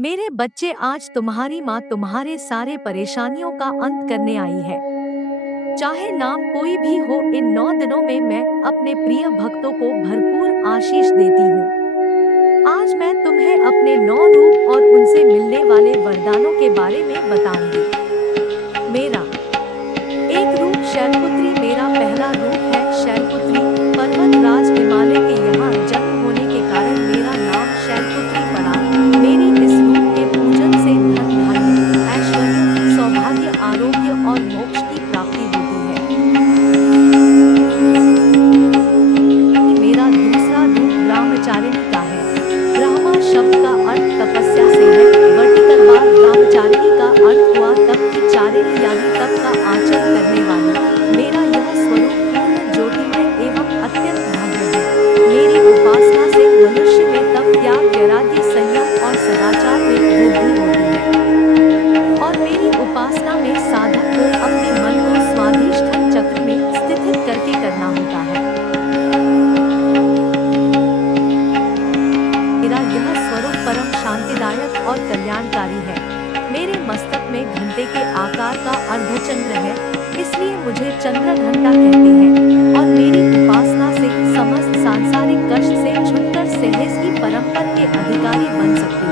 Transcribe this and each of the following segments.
मेरे बच्चे, आज तुम्हारी माँ तुम्हारे सारे परेशानियों का अंत करने आई है। चाहे नाम कोई भी हो, इन 9 दिनों में मैं अपने प्रिय भक्तों को भरपूर आशीष देती हूँ। आज मैं तुम्हें अपने 9 रूप और उनसे मिलने वाले वरदानों के बारे में बताऊंगी। मेरा एक रूप शैलपुत्री। मेरा पहला रूप है शैलपुत्री। पर्वत राज हिमालय के यहाँ जन्म होने के कारण मेरा नाम शैलपुत्री पड़ा। मेरी इस रूप के पूजन से धन धान्य, ऐश्वर्य, सौभाग्य, आरोग्य और मोक्ष की प्राप्ति होती है। मेरा दूसरा रूप ब्रह्मचारिणी का है। ब्रह्मा शब्द का अर्थ तपस्या से है। वर्टिकल बार ब्रह्मचारिणी का अर्थ हुआ तप की चारिणी, यानी तप का आचरण करने वाली। मेरा यह स्वरूप पूर्ण ज्योतिमय एवं अत्यंत भव्य है। मेरी उपासना से मनुष्य में तप, त्याग, वैराग्य, संयम और सदाचार में वृद्धि होती है। और मेरी उपासना में साधक को अपने मन को स्वाधिष्ठान चक्र में स्थित करके करना होता है। मेरा यह स्वरूप परम शांतिदायक और कल्याणकारी है। मेरे मस्तक में घंटे के आकार का अर्धचंद्र है, इसलिए मुझे चंद्र घंटा कहते हैं। और मेरी उपासना से समस्त सांसारिक कष्ट से छुटकर सहज ही परमपद के अधिकारी बन सकती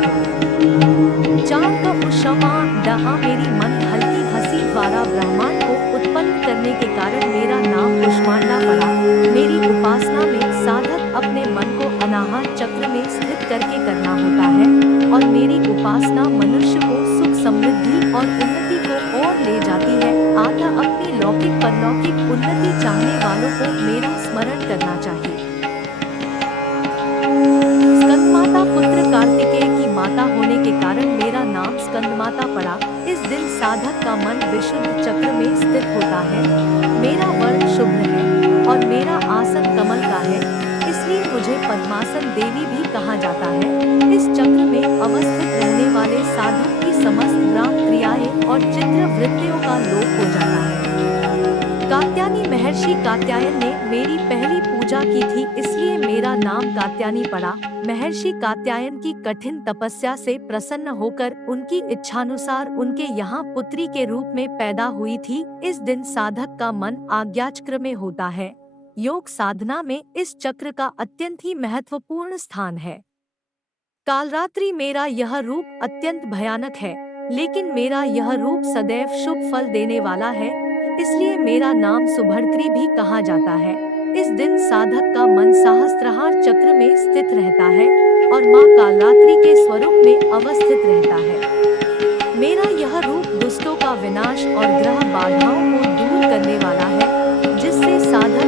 हूँ। चार का उषमा डहा। मेरी मन हल्की हंसी द्वारा ब्रह्मांड को उत्पन्न करने के कारण मेरा नाम कुष्मांडा पड़ा। मेरी उपासना में साधक अपने मन को अनाहत चक्र में स्थित करके करना होता है। और मेरी उपासना मनुष्य को सुख, समृद्धि और उन्नति को ओर ले जाती है। अतः अपनी लौकिक परलौकिक उन्नति चाहने वालों को मेरा स्मरण करना चाहिए। स्कंदमाता पुत्र कार्तिकेय की माता होने के कारण मेरा नाम स्कंदमाता पड़ा। इस दिन साधक का मन विशुद्ध चक्र में स्थित होता है। मेरा वर्ण शुभ्र है और मेरा आसन कमल का है, इसलिए मुझे पद्मासन देवी भी कहा जाता है। इस चक्र में अवस्थित रहने वाले साधक की समस्त ग्राम क्रियाएं और चित्र वृत्तियों का लोप हो जाता है। कात्यायनी महर्षि कात्यायन ने मेरी पहली पूजा की थी, इसलिए मेरा नाम कात्यायनी पड़ा। महर्षि कात्यायन की कठिन तपस्या से प्रसन्न होकर उनकी इच्छानुसार उनके यहाँ पुत्री के रूप में पैदा हुई थी। इस दिन साधक का मन आज्ञाचक्र में होता है। योग साधना में इस चक्र का अत्यंत ही महत्वपूर्ण स्थान है। कालरात्रि। मेरा यह रूप अत्यंत भयानक है, लेकिन मेरा यह रूप सदैव शुभ फल देने वाला है, इसलिए मेरा नाम सुभद्री भी कहा जाता है। इस दिन साधक का मन सहस्त्रहार चक्र में स्थित रहता है और माँ कालरात्रि के स्वरूप में अवस्थित रहता है। मेरा यह रूप दुष्टों का विनाश और ग्रह बाधाओं को दूर करने वाला है, जिससे साधक